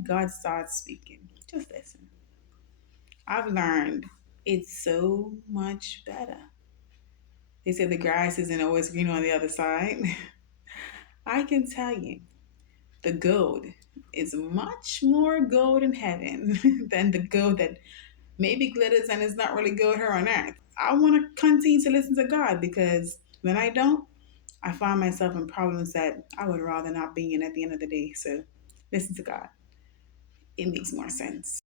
let God start speaking. Just listen. I've learned it's so much better. They say the grass isn't always green on the other side. I can tell you, the gold is much more gold in heaven than the gold that maybe glitters and is not really gold here on earth. I want to continue to listen to God because when I don't, I find myself in problems that I would rather not be in at the end of the day. So listen to God. It makes more sense.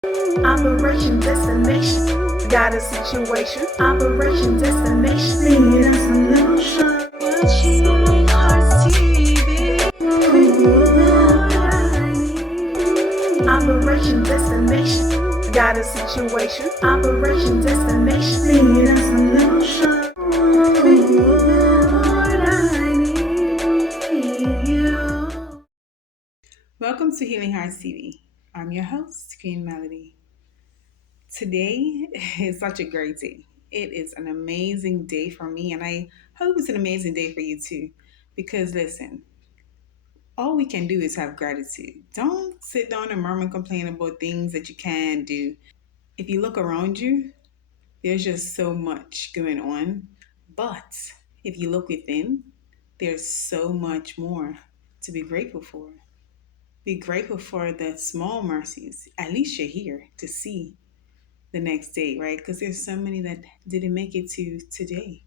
Operation Destination. Got a situation. Operation Destination. Singing us some little shot. Watching Hearts TV. Operation Destination. Got a situation. Operation Destination. Singing us some little shot. Lord, I need you. Welcome to Healing Hearts TV. I'm your host, Queen Melody. Today is such a great day. It is an amazing day for me, and I hope it's an amazing day for you too. Because listen, all we can do is have gratitude. Don't sit down and murmur and complain about things that you can do. If you look around you, there's just so much going on. But if you look within, there's so much more to be grateful for. Be grateful for the small mercies. At least you're here to see the next day, right? Because there's so many that didn't make it to today.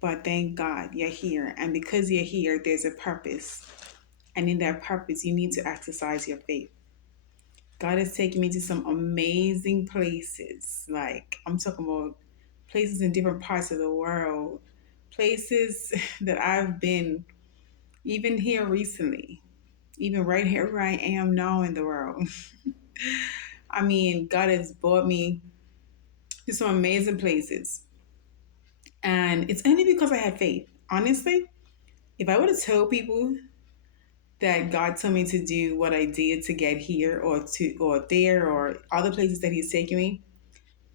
But thank God you're here. And because you're here, there's a purpose. And in that purpose, you need to exercise your faith. God has taken me to some amazing places. Like, I'm talking about places in different parts of the world, places that I've been, even here recently, even right here where I am now in the world. I mean, God has brought me to some amazing places. And it's only because I had faith. Honestly, if I would have told people that God told me to do what I did to get here or there or other places that He's taking me,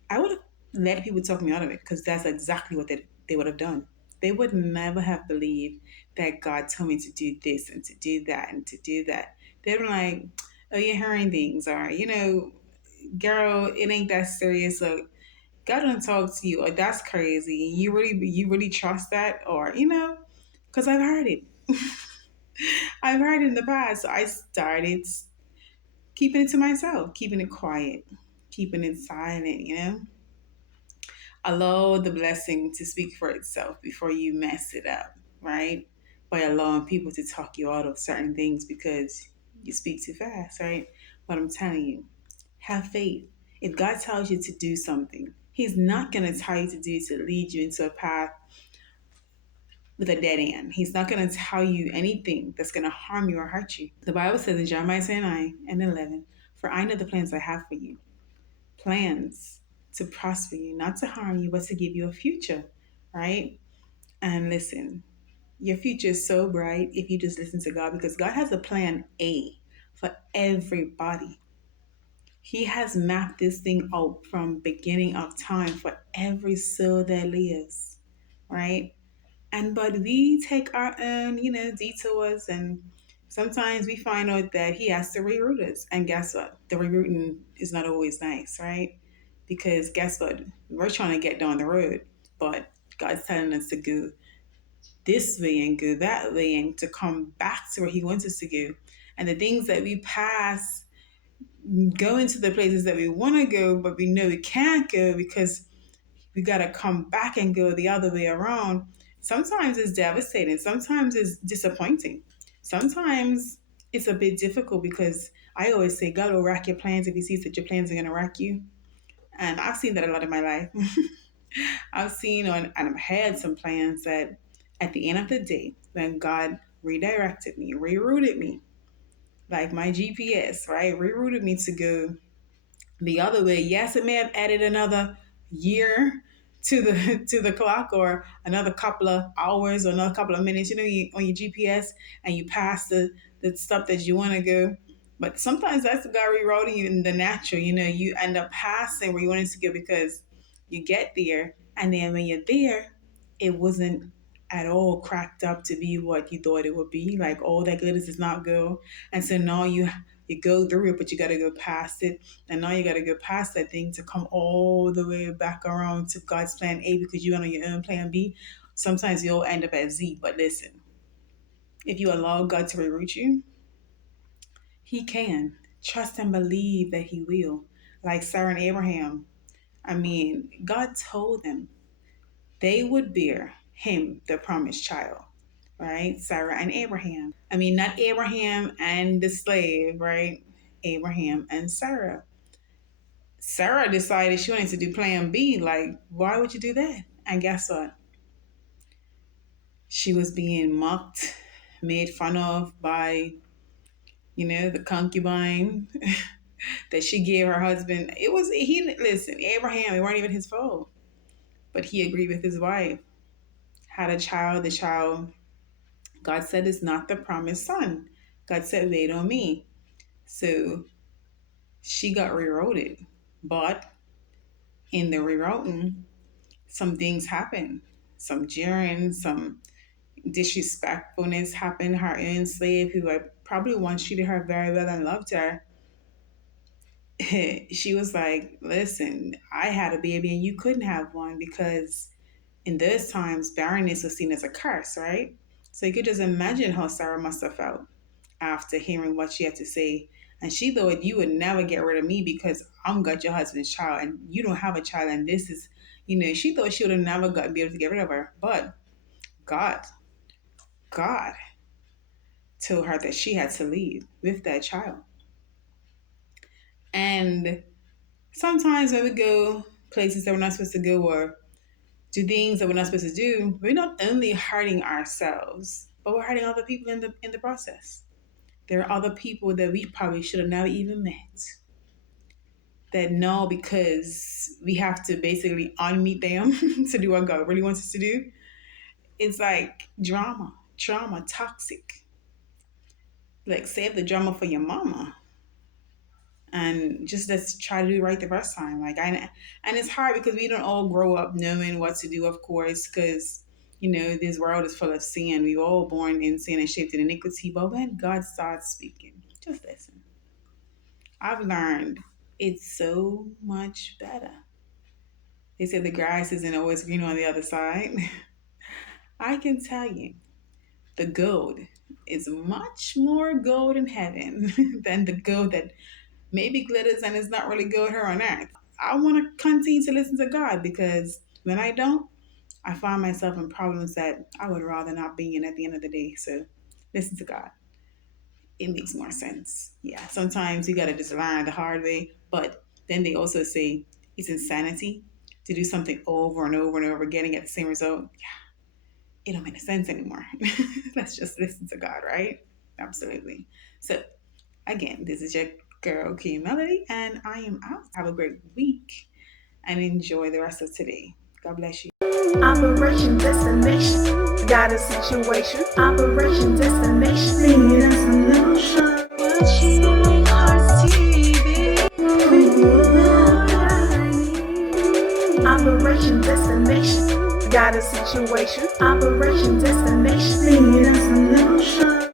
I would have let people talk me out of it because that's exactly what they would have done. They would never have believed that God told me to do this and to do that and to do that. They'd be like, oh, you're hearing things, or, girl, it ain't that serious. Or God don't talk to you, or that's crazy. You really trust that, or because I've heard it. I've heard it in the past. So I started keeping it to myself, keeping it quiet, keeping it silent. Allow the blessing to speak for itself before you mess it up, right? By allowing people to talk you out of certain things because you speak too fast, right? But I'm telling you, have faith. If God tells you to do something, He's not going to tell you to do it to lead you into a path with a dead end. He's not going to tell you anything that's going to harm you or hurt you. The Bible says in Jeremiah 29 and 11, for I know the plans I have for you. Plans to prosper you, not to harm you, but to give you a future, right? And listen, your future is so bright if you just listen to God because God has a plan A for everybody. He has mapped this thing out from beginning of time for every soul that lives, right? And but we take our own, detours, and sometimes we find out that He has to reroute us. And guess what? The rerouting is not always nice, right? Because guess what? We're trying to get down the road, but God's telling us to go this way and go that way and to come back to where He wants us to go. And the things that we pass, going to the places that we want to go, but we know we can't go because we got to come back and go the other way around. Sometimes it's devastating. Sometimes it's disappointing. Sometimes it's a bit difficult because I always say God will rack your plans if He sees that your plans are going to rack you. And I've seen that a lot in my life. I've seen and I've had some plans that at the end of the day, when God redirected me, rerouted me, like my GPS, right? Rerouted me to go the other way. Yes, it may have added another year to the to the clock or another couple of hours or another couple of minutes, on your GPS and you pass the stuff that you want to go. But sometimes that's the guy rerouting you in the natural, you end up passing where you wanted to go because you get there and then when you're there, it wasn't at all cracked up to be what you thought it would be. Like all that glitters is not gold. And so now you You go through it, but you got to go past it. And now you got to go past that thing to come all the way back around to God's plan A because you went on your own plan B. Sometimes you'll end up at Z. But listen, if you allow God to reroute you, He can. Trust and believe that He will. Like Sarah and Abraham. I mean, God told them they would bear him the promised child, right? Sarah and Abraham. I mean, not Abraham and the slave, right? Abraham and Sarah. Sarah decided she wanted to do plan B. Like, why would you do that? And guess what? She was being mocked, made fun of by, the concubine that she gave her husband. Listen, Abraham, it weren't even his fault. But he agreed with his wife. Had a child, the child, God said, is not the promised son. God said, wait on me. So she got rerouted. But in the rerouting, some things happened. Some jeering, some disrespectfulness happened. Her own slave, who I probably once treated her very well and loved her, she was like, listen, I had a baby and you couldn't have one because in those times, barrenness was seen as a curse, right? So you could just imagine how Sarah must have felt after hearing what she had to say. And she thought, you would never get rid of me because I'm got your husband's child and you don't have a child. And this is, she thought she would have never be able to get rid of her. But God told her that she had to leave with that child. And sometimes when we go places that we're not supposed to go or do things that we're not supposed to do, we're not only hurting ourselves, but we're hurting other people in the process. There are other people that we probably should have never even met that know because we have to basically unmeet them to do what God really wants us to do. It's like drama, toxic. Like save the drama for your mama. And just let's try to do right the first time. And it's hard because we don't all grow up knowing what to do, of course, because this world is full of sin. We were all born in sin and shaped in iniquity. But when God starts speaking, just listen. I've learned it's so much better. They say the grass isn't always green on the other side. I can tell you, the gold is much more gold in heaven than the gold that maybe glitters and is not really good here on earth. I want to continue to listen to God because when I don't, I find myself in problems that I would rather not be in at the end of the day. So listen to God. It makes more sense. Yeah, sometimes you got to just learn the hard way. But then they also say it's insanity to do something over and over and over again and get the same result. Yeah, it don't make sense anymore. Let's just listen to God, right? Absolutely. So again, this is your girl, Queen Melody, and I am out. Have a great week and enjoy the rest of today. God bless you. Operation Destination. Got a situation. Operation Destination. Need us a little shot. Healing Hearts TV. Operation Destination. Got a situation. Operation Destination. Need us a little shot.